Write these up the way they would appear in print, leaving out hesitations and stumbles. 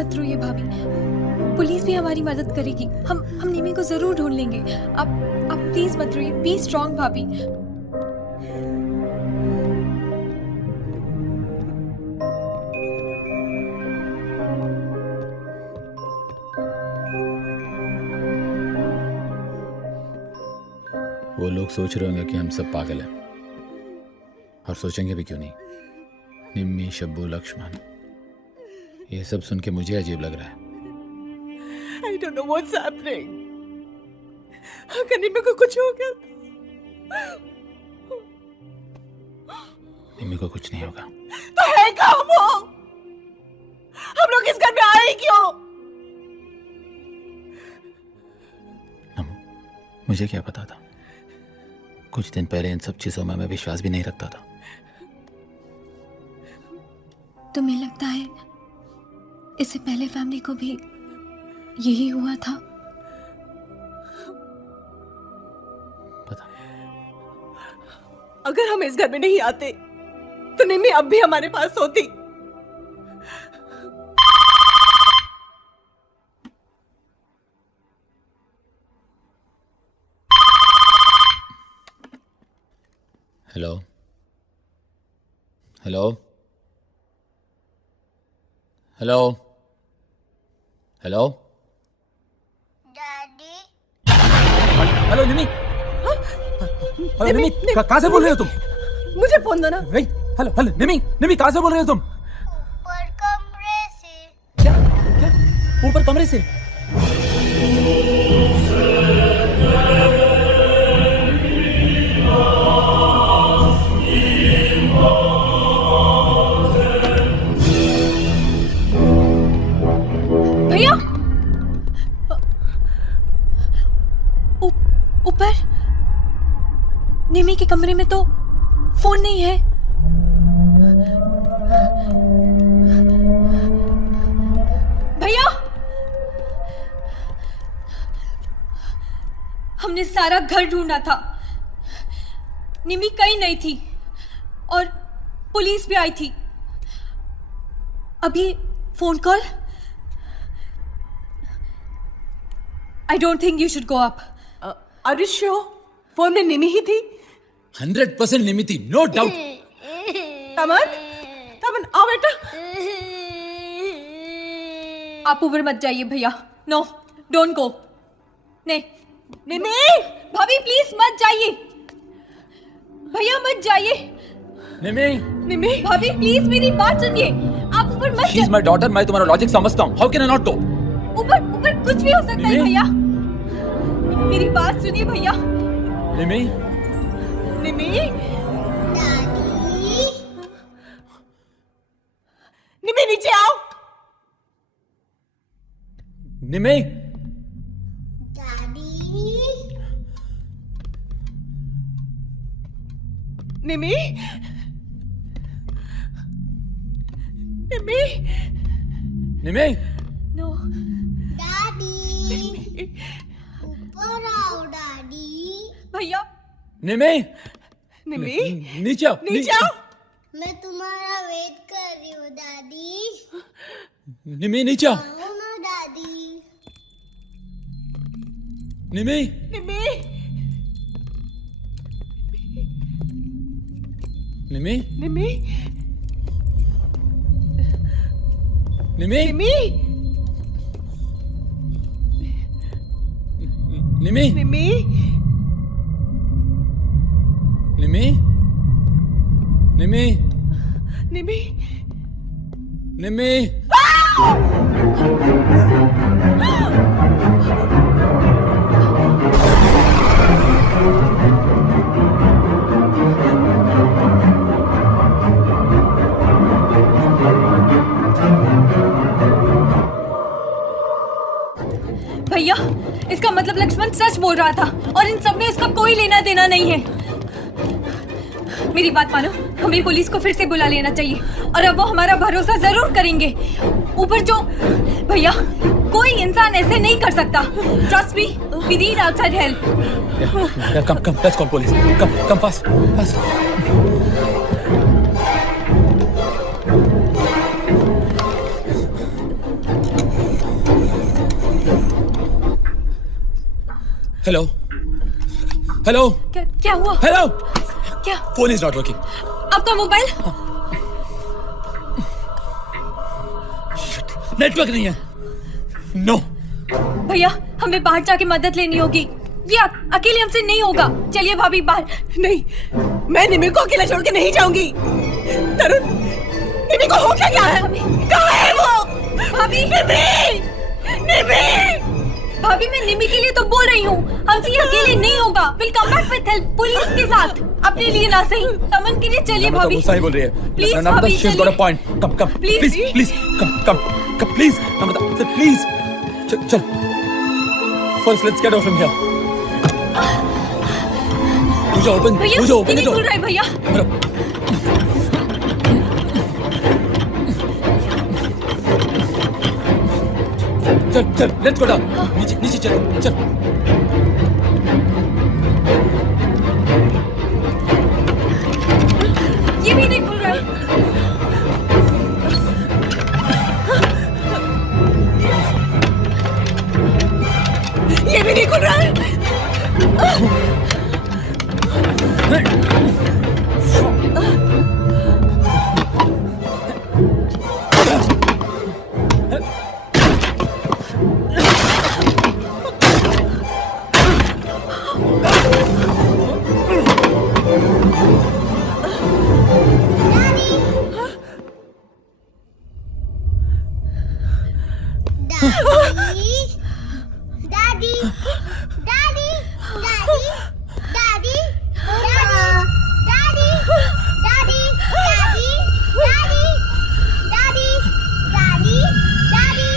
मत रोइए भाभी, पुलिस भी हमारी मदद करेगी। हम निमी को जरूर ढूंढ लेंगे। आप प्लीज मत रोइए, बी स्ट्रांग भाभी। वो लोग सोच रहे होंगे कि हम सब पागल हैं, और सोचेंगे भी क्यों नहीं। निम्मी, शब्बू, लक्ष्मण, ये सब सुन के मुझे अजीब लग रहा है। I don't know what's happening. अगर निम्मी को कुछ हो गया निम्मी को कुछ नहीं होगा तो है कहाँ वो? हम लोग इस घर में आए क्यों? मुझे क्या पता था? कुछ दिन पहले इन सब चीजों में मैं विश्वास भी नहीं रखता था। तुम्हें लगता है इससे पहले फैमिली को भी यही हुआ था? पता। अगर हम इस घर में नहीं आते तो निम्मी अब भी हमारे पास होती। Hello hello hello hello daddy. Hello Nimi. Hello Nimi, कहाँ से बोल रहे हो तुम? मुझे फोन दो ना। नहीं, हेलो हेलो निमी, निमी कहाँ से बोल रहे हो तुम? ऊपर कमरे से। क्या क्या ऊपर कमरे से? भैया, ऊपर निमी के कमरे में तो फोन नहीं है। भैया, हमने सारा घर ढूंढा था, निमी कहीं नहीं थी और पुलिस भी आई थी। अभी phone call. I don't think you should go up. Are you sure? Phone में निमी ही थी? 100% निमी थी, नो डाउट। तमन आओ बेटा। आप ऊपर मत जाइए भैया। No, don't go. नहीं, निमी, भाभी प्लीज मत जाइए। भैया मत जाइए। निमी, निमी, भाभी प्लीज मेरी बात सुनिए। आप ऊपर मत शी इज माय डॉटर, मैं तुम्हारा लॉजिक समझता हूँ। How can I not go? ऊपर कुछ भी हो सकता है भैया। मेरी बात सुनिए भैया। निमी, निमी, डैडी। निमी नीचे आओ। निमी, डैडी। निमी, निमी, निमी, नो, डैडी। ऊपर आओ डैडी। भैया निमी, निमी, नीचे आओ, नीचे आओ। मैं तुम्हारा वेट कर रही हूँ डैडी। निमी नीचे आओ। आओ ना डैडी। निमी, निमी, निमी, निमी, निमी, निमी, निमी, निमी, निमी, निमी, निमी। निमी। भैया, इसका मतलब लक्ष्मण सच बोल रहा था और इन सब में इसका कोई लेना देना नहीं है। मेरी बात मानो, हमें पुलिस को फिर से बुला लेना चाहिए और अब वो हमारा भरोसा जरूर करेंगे। ऊपर जो भैया, कोई इंसान ऐसे नहीं कर सकता। Trust me, we need outside help. Come, let's call police. Come fast, fast. Hello hello क्या हुआ? हेलो क्या? Phone is not working. आपका मोबाइल? नेटवर्क नहीं है. नो. भैया हमें बाहर जाके मदद लेनी होगी. ये अकेले हमसे नहीं होगा. चलिए भाभी बाहर. नहीं, मैं निमी को अकेला छोड़ के नहीं जाऊंगी. तरुण, निमी को हो क्या है? कहाँ है वो? भाभी निमी! भाभी मैं निमी के लिए तो बोल रही हूँ. हमसे ये अकेले नहीं होगा. Will come back with help. Police के साथ. अपने लिए ना सही, तमन के लिए. चलिए भाभी. वो सही बोल रही है. Please, नम्रता, भाभी, she's got a चलिए. point. Come, Please. please, come, please. Namrata, please. चल. First, let's get out from here. मुझे open भैया the door. खुल रहा है भैया. चल, let's go down. नीचे चल. ये भी नहीं खुल रहा है. ये भी नहीं खुल रहा है. Daddy, Daddy, Daddy, Daddy, Daddy, Daddy, Daddy, Daddy, Daddy, Daddy, Daddy,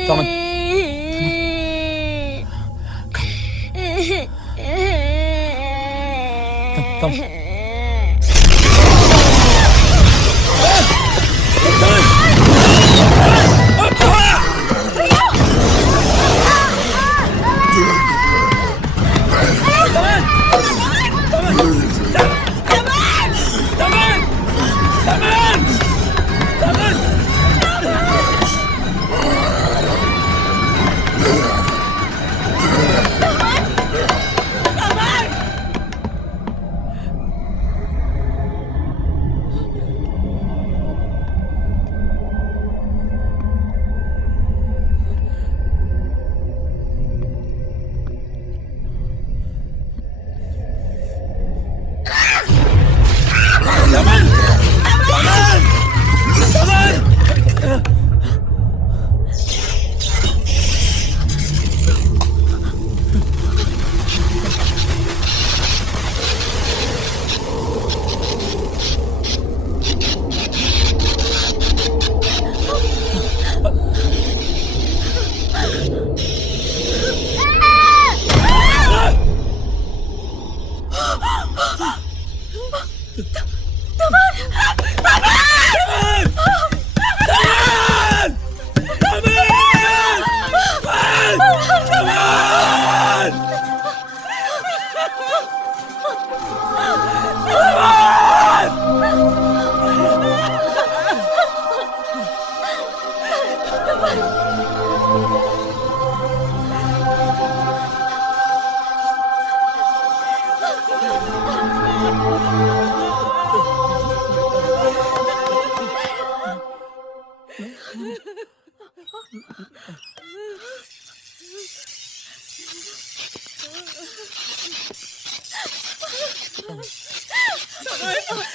Come.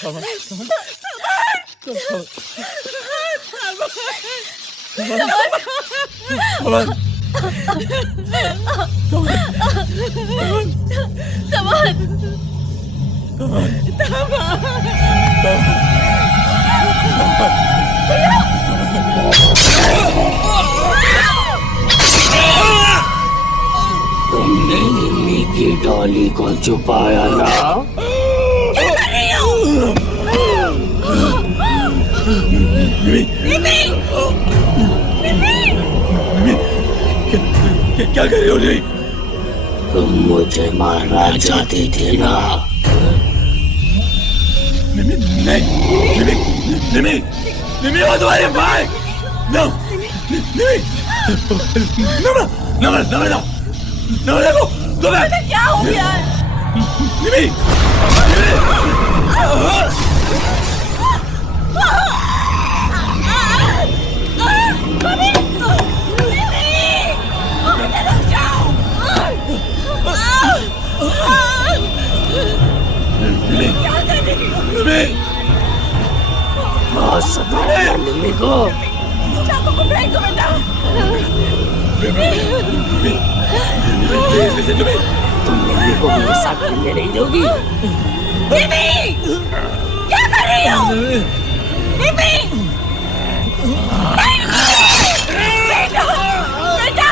तमन तुमने निम्मी की डॉली को छुपाया ना? क्या कर रही हो निम्मी? तुम मुझे मारना चाहती थी ना? निम्मी नहीं, निम्मी निम्मी निम्मी वो तुम्हारे भाई। नो निम्मी नमन नमन नमन नमन देखो तुम्हें क्या हो गया है? निम्मी निम्मी को चाकू को फेंक दो बेटा। तुम निम्मी को मेरे साथ खेलने नहीं दोगी? निम्मी क्या कर रही हो? निम्मी बेटा बेटा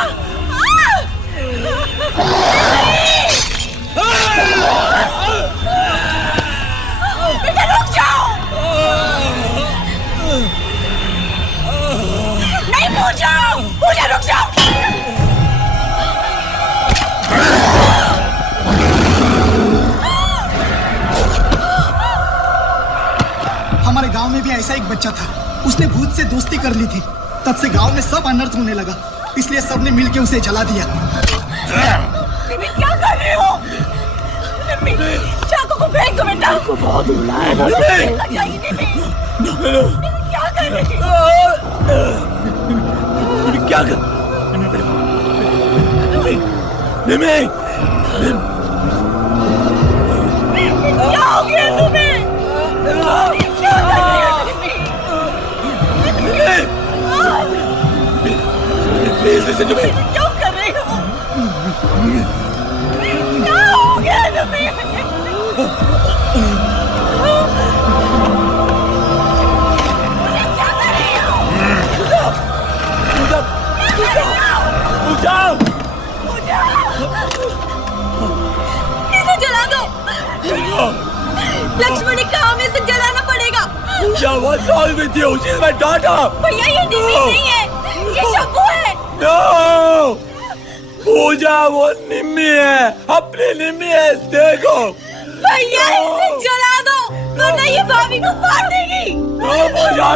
बेटा रुक जाओ। नहीं पूछो, पूछो रुक जाओ। हमारे गांव में भी ऐसा एक बच्चा था, उसने भूत से दोस्ती कर ली थी। तब से गांव में सब अनर्थ होने लगा, इसलिए सबने मिलके उसे जला दिया। निम्मी क्या कर रहे हो? निम्मी चाकू को फेंक दो बेटा। को बहुत बुलाया ना? निम्मी क्या कर रही हो? क्या कर निम्मी क्या हो गया तुम्हें? क्या कर रही हो Nimmi? Please listen to me. क्यों कर रही हो? क्या हो गया निम्मी? इसे जला दो। लक्ष्मण ने कहा हमें इसे जलाना पड़ेगा। क्या what's wrong with you? She's my daughter. भैया ये निम्मी नहीं है, ये शब्बू है। No! पूजा वो निम्मी है, अपनी निम्मी है, देखो। भैया इसे जला दो, वरना ये भाभी को मार देगी। पूजा